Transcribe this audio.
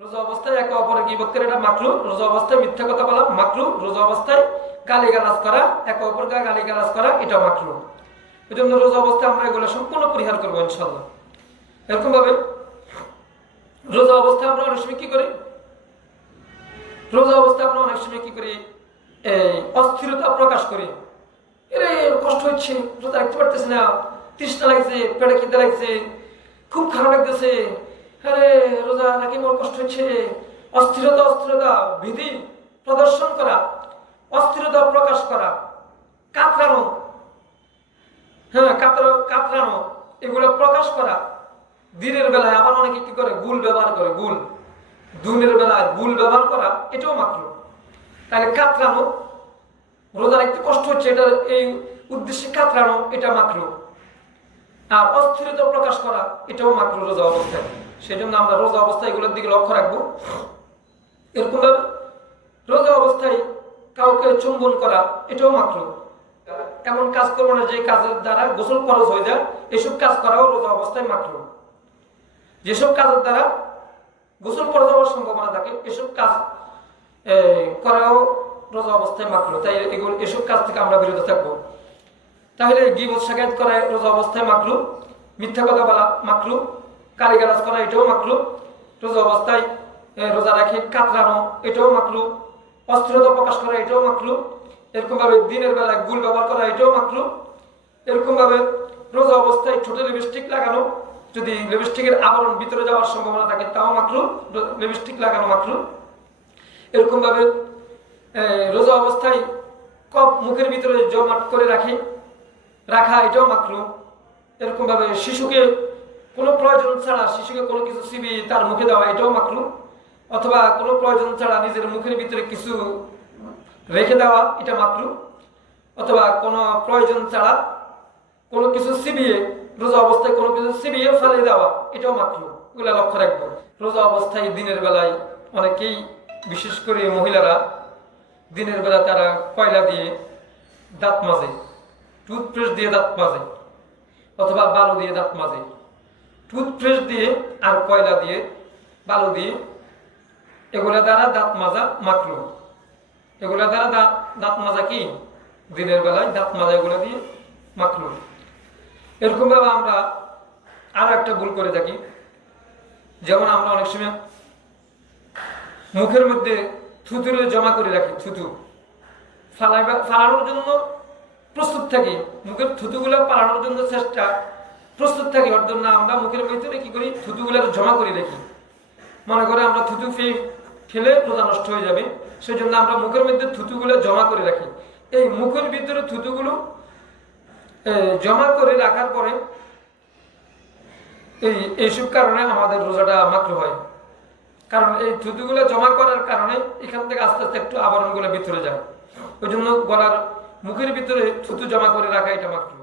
রোজা অবস্থায় একে অপরের গীবত করে এটা মাকরুহ, রোজা অবস্থায় মিথ্যা কথা বলা মাকরুহ, রোজা অবস্থায় গালিগালাজ করা, একে অপরকে গালিগালাজ করা এটা মাকরুহ। এই জন্য রোজা অবস্থায় আমরা এগুলো সম্পূর্ণ পরিহার করবো ইনশাআল্লাহ। এরকম ভাবে রোজা অবস্থায় আমরা অনেক সময় কি করি, রোজা অবস্থায় আমরা অনেক সময় কি করি, এই অস্থিরতা প্রকাশ করি। এরে কষ্ট হচ্ছে, রোজা রাখতে পারতেছে না, তৃষ্ণা লাগছে, পেটে খিদে লাগছে, খুব খারাপ লাগতেছে, আরে রোজা নাকি আমার কষ্ট হচ্ছে। অস্থিরতা অস্থিরতা ভীতি প্রদর্শন করা, অস্থিরতা প্রকাশ করা, কাতরানো, কাতরানো এগুলো প্রকাশ করা। দিনের বেলায় আবার অনেকে কি করে, গুল ব্যবহার করে, গুল দিনের বেলায় গুল ব্যবহার করা এটাও মাকরুহ। তাহলে কাতরানো, রোজা রাখতে কষ্ট হচ্ছে এটা এই উদ্দেশ্যে কাতরানো এটা মাকরুহ। আর অস্থিরতা প্রকাশ করা এটাও মাকরুহ রোজা অবস্থায়। সেই জন্য আমরা রোজা অবস্থায় এগুলোর দিকে লক্ষ্য রাখবো। এরকম ভাবে রোজা অবস্থায় কাউকে চুম্বন করা এটাও মাকরুহ। এমন কাজ করবো না যে কাজের দ্বারা গোসল ফরজ হয়ে যায়, এসব কাজ করাও রোজা অবস্থায় মাকরুহ। যেসব কাজের দ্বারা গোসল ফরজ হওয়ার সম্ভাবনা থাকে এসব কাজ করাও রোজা অবস্থায় মাকরুহ। তাই এসব কাজ থেকে আমরা বিরত থাকবো। তাহলে গীবত শাকায়াত করা রোজা অবস্থায় মাকরুহ, মিথ্যা কথা বলা মাকরুহ, গালিগালাজ করা এটাও মাকরুহ। রোজা অবস্থায় রোজা রাখে কাতরানো এটাও মাকরুহ, অস্থিরতা প্রকাশ করা এটাও মাকরুহ। এরকম ভাবে দিনের বেলায় গুল ব্যবহার করা এটাও মাকরুহ। এরকম ভাবে রোজা অবস্থায় ঠোঁটে লিপস্টিক লাগানো, যদি লিপস্টিকের আবরণ ভিতরে যাওয়ার সম্ভাবনা থাকে তাও মাকরুহ, লিপস্টিক লাগানো মাকরুহ। এরকম ভাবে রোজা অবস্থায় কফ মুখের ভিতরে জমাট করে রাখা এটাও মাকরুহ। এরকম ভাবে শিশুকে কোনো প্রয়োজন ছাড়া শিশুকে কোনো কিছু চিবিয়ে তার মুখে দেওয়া এটাও মাকরুহ। অথবা কোনো প্রয়োজন ছাড়া নিজের মুখের ভিতরে কিছু রেখে দেওয়া এটা মাকরুহ। অথবা কোনো প্রয়োজন ছাড়া কোনো কিছু চিবিয়ে, রোজা অবস্থায় কোনো কিছু চিবিয়ে ফেলে দেওয়া এটাও মাকরুহ। এগুলো লক্ষ্য রাখবো। রোজা অবস্থায় দিনের বেলায় অনেকেই, বিশেষ করে মহিলারা দিনের বেলা তারা কয়লা দিয়ে দাঁত মাজে, টুথপেস্ট দিয়ে দাঁত মাজে, অথবা বালু দিয়ে দাঁত মাজে। টুথপেস্ট দিয়ে আর কয়লা দিয়ে বালু দিয়ে এগুলা দ্বারা দাঁত মাজা মাকরুহ। এগুলা দ্বারা দাঁত মাজা কি দিনের বেলায় দাঁত মাজা এগুলা দিয়ে মাকরুহ। এরকম ভাবে আমরা আরো একটা ভুল করে থাকি, যেমন আমরা অনেক সময় মুখের মধ্যে থুতুরে জমা করে রাখি, থুতু ফালানোর জন্য প্রস্তুত থাকি, মুখের থুতুগুলো পালানোর জন্য প্রস্তুত থাকি। ওর জন্য আমরা মুখের ভিতরে কি করি, থুতুগুলো জমা করে রাখি। মনে করে আমরা থুতু খেলে রোজা নষ্ট হয়ে যাবে, সেই জন্য আমরা মুখের মধ্যে থুতুগুলো জমা করে রাখি। এই মুখের ভিতরে থুতুগুলো জমা করে রাখার পরে এইসব কারণে আমাদের রোজাটা মাকরুহ হয়। কারণ এই থুতুগুলো জমা করার কারণে এখান থেকে আস্তে আস্তে একটু আবরণগুলো ভিতরে যায়। ওই জন্য গলার মুখের ভিতরে থুতু জমা করে রাখা এটা মাকরুহ।